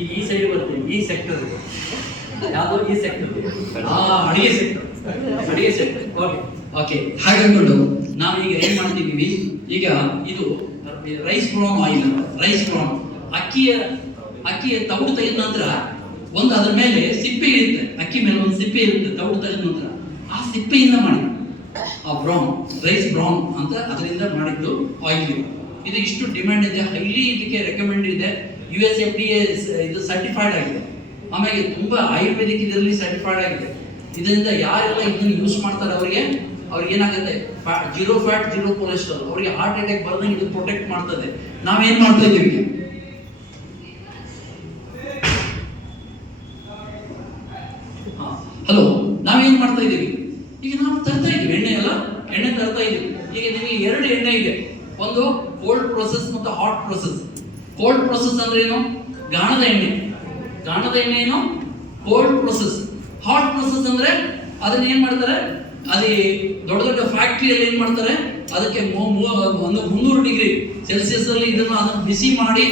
ಈಗ ಈ ಸೈಡ್ ಬರ್ತೀವಿ, ಈ ಸೆಕ್ಟರ್ ಯಾವುದು, ಈ ಸೆಕ್ಟರ್ ಅಡಿಗೆ ಸೆಕ್ಟರ್, ಅಡಿಗೆ ಸೆಕ್ಟರ್. ಓಕೆ ಓಕೆ ಹಾಗಂಕೊಂಡು ನಾವು ಈಗ ಏನ್ ಮಾಡ್ತಿದೀವಿ, ಈಗ ಇದು rice bran oil, rice bran ಅಕ್ಕಿಯ ತೌಡು ತೆಗೆದ ನಂತರ ಒಂದು ಅದ್ರ ಮೇಲೆ ಸಿಪ್ಪೆ ಇರುತ್ತೆ, ಅಕ್ಕಿ ಮೇಲೆ ಒಂದು ಸಿಪ್ಪೆ ಇರುತ್ತೆ, ತೌಡು ತೆಗೆದ ನಂತರ ಆ ಸಿಪ್ಪೆಯಿಂದ ಮಾಡಿ ಆ ಬ್ರೌನ್, ರೈಸ್ ಬ್ರೌನ್ ಅಂತ ಅದರಿಂದ ಮಾಡಿದ್ದು ಆಯಿಲ್. ಇದು ಇಷ್ಟು ಡಿಮ್ಯಾಂಡ್ ಇದೆ, ಹೈಲಿ ಇದಕ್ಕೆ ರೆಕಮೆಂಡ್ ಇದೆ, USFDA ಇದು ಸರ್ಟಿಫೈಡ್ ಆಗಿದೆ. ಆಮೇಲೆ ತುಂಬಾ ಆಯುರ್ವೇದಿಕ್ ಇದರಲ್ಲಿ ಸರ್ಟಿಫೈಡ್ ಆಗಿದೆ. ಇದರಿಂದ ಯಾರೆಲ್ಲ ಇದನ್ನು ಯೂಸ್ ಮಾಡ್ತಾರೆ ಅವ್ರಿಗೆ ಏನಾಗುತ್ತೆ, ಜೀರೋ ಫ್ಯಾಟ್ ಜೀರೋ ಕೊಲೆಸ್ಟ್ರಾಲ್, ಅವರಿಗೆ ಹಾರ್ಟ್ ಅಟ್ಯಾಕ್ ಬರ್ದಂಗೆ ಇದು ಪ್ರೊಟೆಕ್ಟ್ ಮಾಡ್ತದೆ. ನಾವೇನ್ ಮಾಡ್ತಾ ಇದ್ದೀವಿ, ಹಲೋ, ನಾವೇನ್ ಮಾಡ್ತಾ ಇದ್ದೀವಿ, ಈಗ ನಾವು ತರ್ತಾ ಇದ್ದೀವಿ ಎಣ್ಣೆ ತರ್ತಾ ಇದ್ದೀವಿ. ಈಗ ನಿಮಗೆ ಎರಡು ಎಣ್ಣೆ ಇದೆ, ಒಂದು ಕೋಲ್ಡ್ ಪ್ರೊಸೆಸ್ ಮತ್ತು ಹಾಟ್ ಪ್ರೊಸೆಸ್. ಕೋಲ್ಡ್ ಪ್ರೊಸೆಸ್ ಅಂದ್ರೆ ಏನು, ಗಾಣದ ಎಣ್ಣೆ ಏನು ಕೋಲ್ಡ್ ಪ್ರೊಸೆಸ್. ಹಾಟ್ ಪ್ರೊಸೆಸ್ ಅಂದ್ರೆ ಅದನ್ನ ಏನ್ ಮಾಡ್ತಾರೆ, ಅದೇ ದೊಡ್ಡ ದೊಡ್ಡ ಫ್ಯಾಕ್ಟರಿಯಲ್ಲಿ ಏನ್ ಮಾಡ್ತಾರೆ, ಅದಕ್ಕೆ 300 ಡಿಗ್ರಿ ಸೆಲ್ಸಿಯಸ್ ಅಲ್ಲಿ ಅದನ್ನು ಬಿಸಿ ಮಾಡಿ